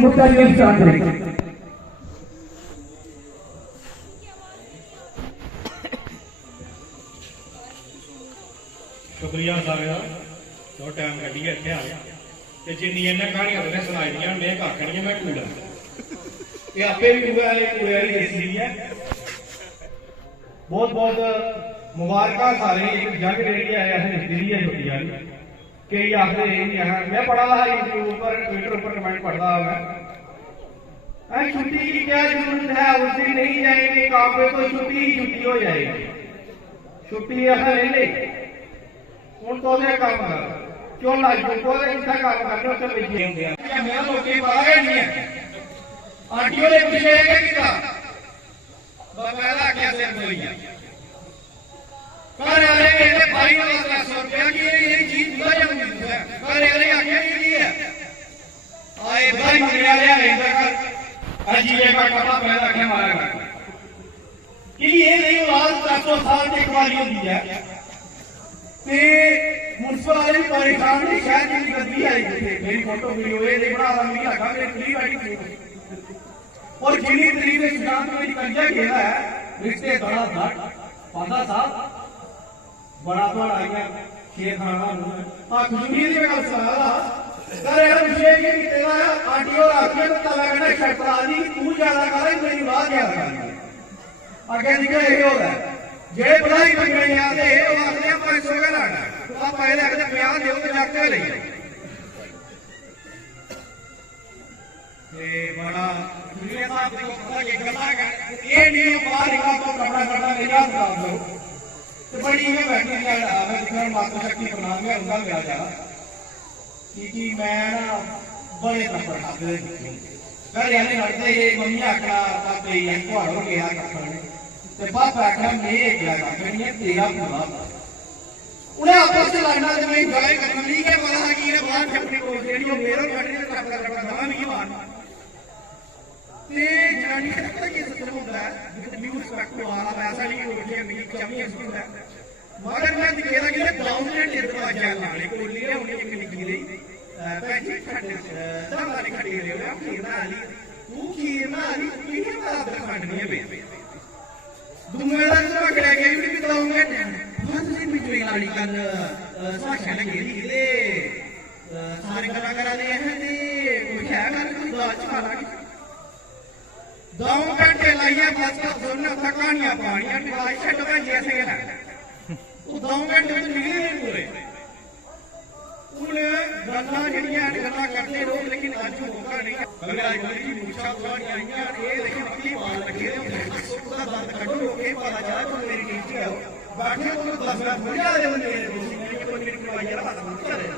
मुद्दा ये स्टार्ट करेंगे। शुक्रिया सारे जो टाइम कड्ढियै इत्थे आए ते जिन्नियां इन्हें कहानियां तुसें सुनाई दियां में कक्ख नहीं मैं कूड़ा ये आपे भी कूड़ा कूड़े वाली देसी है। बहुत बहुत मुबारक सारे एक जंग जी है हिस्ट्री है छुट्टी वाली कई आखते मैं पढ़ा था यूट्यूब पर ट्विटर पर कमेंट पढ़ता मैं छुट्टी की क्या जरूरत है उस दिन नहीं जाएंगे काम पे तो छुट्टी ही छुट्टी हो जाएगी। छुट्टी ऐसा ले ले हूँ तो काम कर क्यों लग को काम करने उत्थे भेजे होंगे मैं लोग पता गै नहीं है आंटियों ने पूछे कि पहला आख्या सिर बोलियां घर वाले कहते भाई 10 रुपया की ये चीज दिया जाती है घर वाले आख्या नहीं है आए भाई मेरा ले अजीबे का कपड़ा पहला आख्या मारेगा कि ये नहीं औलाद 10 साल की कमाई होती है ते मुनसिपल वाले भी परेशान नहीं शायद जितनी गंदी आई मेरी फोटो वीडियो ये नहीं बना रहा नहीं लगा मेरी फ्री बैठी और जिन्नी तरीक में सिद्धांत में कर्जा घेरा है रिश्ते बड़ा घट 15 साल बड़ा बड़ा आया शेर खाना हाँ खुशबी की गल सुना सर यार विषय ये तेरा आंटी और आखिर में तला कहना शर्तराजी तू ज्यादा कर मेरी बात ज्यादा कर आगे निकल यही हो रहा है जे बढ़ाई मंगने आते वो आखने 500 का लाना तो आप पहले आखने 50 दो तो जाके ले ये बड़ा दुनिया साहब को पता कि गला का ये नहीं बाहर निकल तो कपड़ा कपड़ा ले जा सकता हो तो बड़ी ये बैठी है मैं दिखाने माता शक्ति बना के अंदर ले जा कि मैं ना बड़े नंबर खाते घर यानी लड़ते ये मम्मी आखना पापे ये को हो गया करने ते पापा आखना मैं गया करनी है तेरा पूरा उन्हें आपस में लड़ना जब मैं गाय करना नहीं के वाला की ने बाहर अपनी को जेडी मेरा कटरी से टक्कर कर दवा नहीं मारना ते जानी तक ये सब होता है न्यूज़ फैक्ट वाला ऐसा नहीं हो गया मेरी कमी है उसकी है मगर मैं दिखेगा कि डाउनलोड करके आ जाए नाले को लिए उन्हें एक निकली रही पैसे खड़े दाम वाले खड़े रहे हो खीरना आली वो खीरना आली कितने बात खड़नी है बे दुनिया से पकड़ा गया भी बताऊंगा बस से भी जो गाड़ी कर साशा लगे ले सारे कलाकार आए हैं ने कुछ है कर कुछ दाच वाला दाम कटे लाइया बस का सुनना कहानियां पानियां बात छट में जैसे है वो दाम कटे तो निकले नहीं पूरे उन गल्ला जड़ियां गल्ला करते लोग लेकिन आज मौका नहीं गल्ला गली मूछा कहानियां आईयां ये लेकिन अपनी बात लगे उसका बात कटो के पता चला तो मेरी नीचे आओ बैठे तो 10 मिनट हो जाए मेरे नहीं कोई मेरी करवाई यार बात मत करे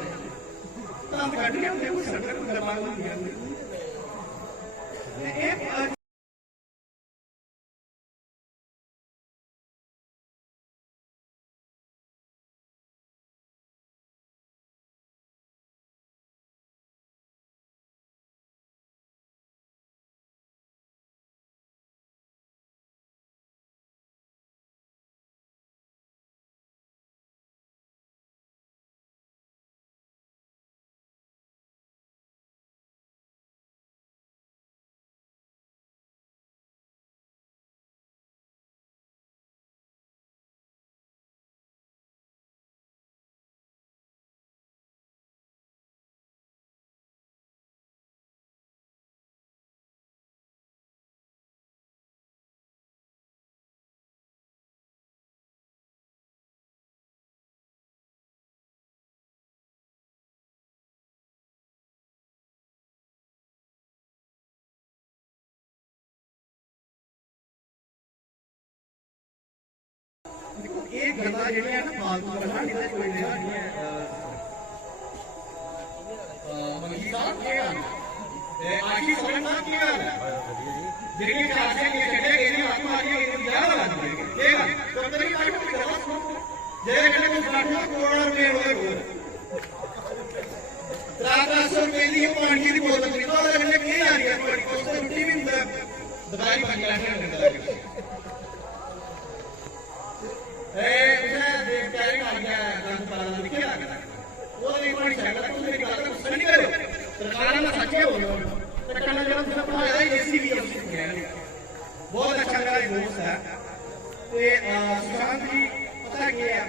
काम कर लिया देखो सरकार को दबाव दिया एक एक गल्ला जेह्ड़ी है ना फालतू गल्ला निकले कोई लेना नहीं है मंगी साहब की गल ते आशी सोलन साहब की गल जेह्ड़ी चाचे के छड्डे गेदी हत्थ मारी गेदी क्या वाला ये गल कंपनी काट के गल्ला सुन जेह्ड़े कन्नै कोई बैठा करोड़ रुपए होए कोल 300 रुपए दी पानी दी बोतल खरीदो ओह्दे कन्नै की आ रही है थोड़ी कुछ तो रुट्टी भी दवाई बनी लैने होंदे ਤੇ ਕੱਲਾ ਜਿਹੜਾ ਤੁਸੀਂ ਬਣਾਇਆ ਇਹ ਜੀਸੀਬੀ ਹੈ ਤੁਸੀਂ ਬਣਾਇਆ ਨਹੀਂ ਬਹੁਤ ਅੱਛਾ ਮੇਰਾ ਦੋਸਤ ਹੈ ਤੇ ਸੁਸ਼ਾਂਤ ਜੀ ਪਤਾ ਕੀ ਹੈ